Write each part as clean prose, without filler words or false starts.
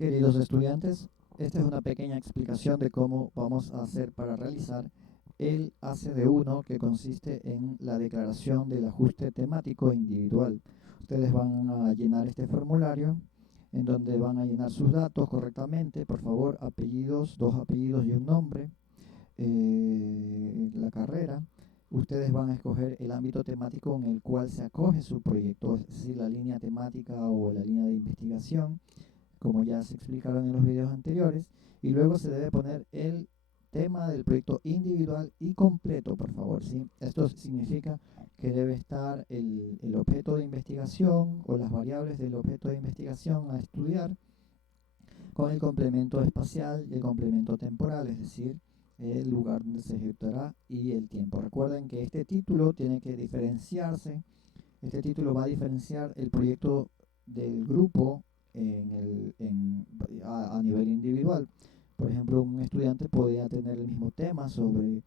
Queridos estudiantes, esta es una pequeña explicación de cómo vamos a hacer para realizar el ACD1, que consiste en la declaración del ajuste temático individual. Ustedes van a llenar este formulario en donde van a llenar sus datos correctamente, por favor, apellidos, 2 apellidos y un nombre, la carrera. Ustedes van a escoger el ámbito temático en el cual se acoge su proyecto, es decir, la línea temática o la línea de investigación, como ya se explicaron en los videos anteriores, y luego se debe poner el tema del proyecto individual y completo, por favor, ¿sí? Esto significa que debe estar el objeto de investigación o las variables del objeto de investigación a estudiar con el complemento espacial y el complemento temporal, es decir, el lugar donde se ejecutará y el tiempo. Recuerden que este título tiene que diferenciarse, este título va a diferenciar el proyecto del grupo a nivel individual. Por ejemplo, un estudiante podría tener el mismo tema sobre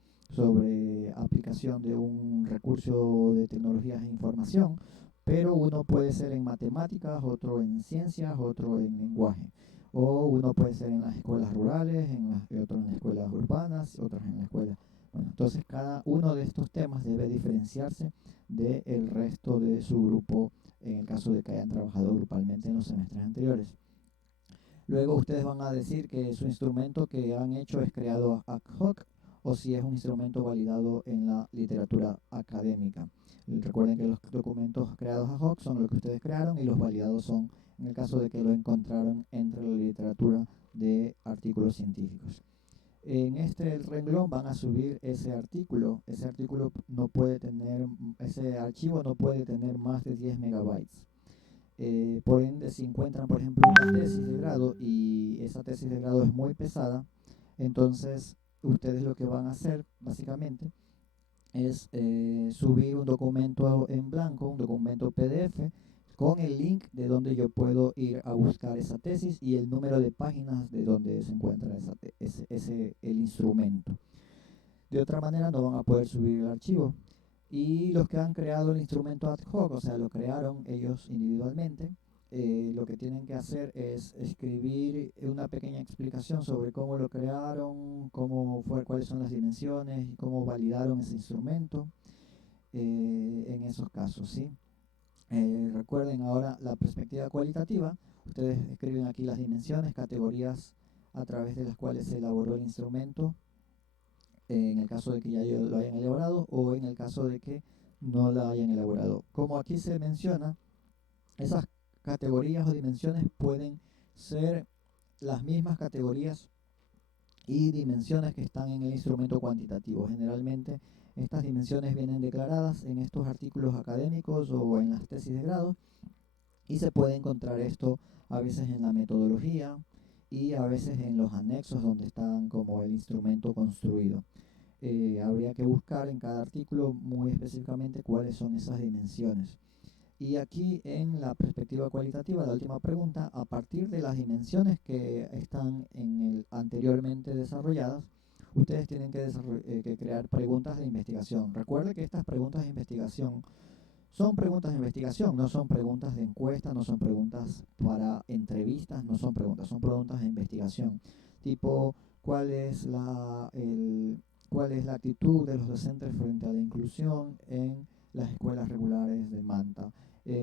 aplicación de un recurso de tecnologías de información, pero uno puede ser en matemáticas, otro en ciencias, otro en lenguaje. O uno puede ser en las escuelas rurales, otro en las escuelas urbanas, otros en la escuela. Bueno, entonces cada uno de estos temas debe diferenciarse del resto de su grupo en el caso de que hayan trabajado grupalmente en los semestres anteriores. Luego ustedes van a decir que su instrumento que han hecho es creado ad hoc o si es un instrumento validado en la literatura académica. Recuerden que los documentos creados ad hoc son los que ustedes crearon y los validados son en el caso de que lo encontraron entre la literatura de artículos científicos. En este renglón van a subir ese artículo no puede tener, ese archivo no puede tener más de 10 megabytes. Por ende, si encuentran, por ejemplo, una tesis de grado y esa tesis de grado es muy pesada, entonces ustedes lo que van a hacer, básicamente, es subir un documento en blanco, un documento PDF, con el link de donde yo puedo ir a buscar esa tesis y el número de páginas de donde se encuentra el instrumento. De otra manera no van a poder subir el archivo. Y los que han creado el instrumento ad hoc, o sea, lo crearon ellos individualmente, lo que tienen que hacer es escribir una pequeña explicación sobre cómo lo crearon, cuáles son las dimensiones y cómo validaron ese instrumento en esos casos, ¿sí? Recuerden ahora la perspectiva cualitativa. Ustedes escriben aquí las dimensiones, categorías a través de las cuales se elaboró el instrumento, en el caso de que ya lo hayan elaborado o en el caso de que no la hayan elaborado. Como aquí se menciona, esas categorías o dimensiones pueden ser las mismas categorías y dimensiones que están en el instrumento cuantitativo. Generalmente estas dimensiones vienen declaradas en estos artículos académicos o en las tesis de grado y se puede encontrar esto a veces en la metodología y a veces en los anexos donde están como el instrumento construido. Habría que buscar en cada artículo muy específicamente cuáles son esas dimensiones. Y aquí en la perspectiva cualitativa, la última pregunta, a partir de las dimensiones que están anteriormente desarrolladas, ustedes tienen que crear preguntas de investigación. Recuerde que estas preguntas de investigación son preguntas de investigación, no son preguntas de encuesta, no son preguntas para entrevistas, no son preguntas de investigación. Tipo, ¿cuál es la actitud de los docentes frente a la inclusión en las escuelas regulares de Manta?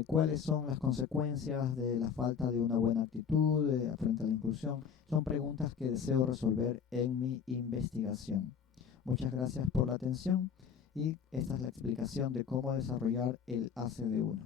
¿Cuáles son las consecuencias de la falta de una buena actitud frente a la inclusión? Son preguntas que deseo resolver en mi investigación. Muchas gracias por la atención y esta es la explicación de cómo desarrollar el ACD1.